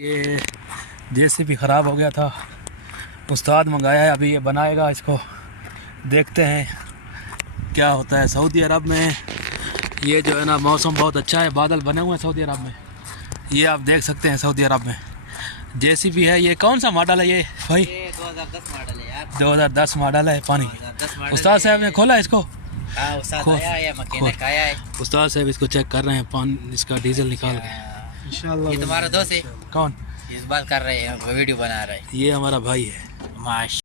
ये जेसीबी ख़राब हो गया था, उस्ताद मंगाया है, अभी ये बनाएगा इसको। देखते हैं क्या होता है। सऊदी अरब में ये जो है ना मौसम बहुत अच्छा है, बादल बने हुए हैं सऊदी अरब में। ये आप देख सकते हैं सऊदी अरब में जेसीबी है। ये कौन सा मॉडल है ये भाई? ये 2010 मॉडल है यार। 2010 मॉडल है। पानी 2010 मॉडल उस्ताद साहब ने खोला इसको? हाँ, उस्ताद आया है, मैकेनिक आया है। उस्ताद साहब इसको चेक कर रहे हैं, पानी इसका डीजल निकाल के। इंशाल्लाह। ये तुम्हारा दोस्त है? कौन? इस बात कर रहे हैं, वीडियो बना रहे हैं। ये हमारा भाई है। माश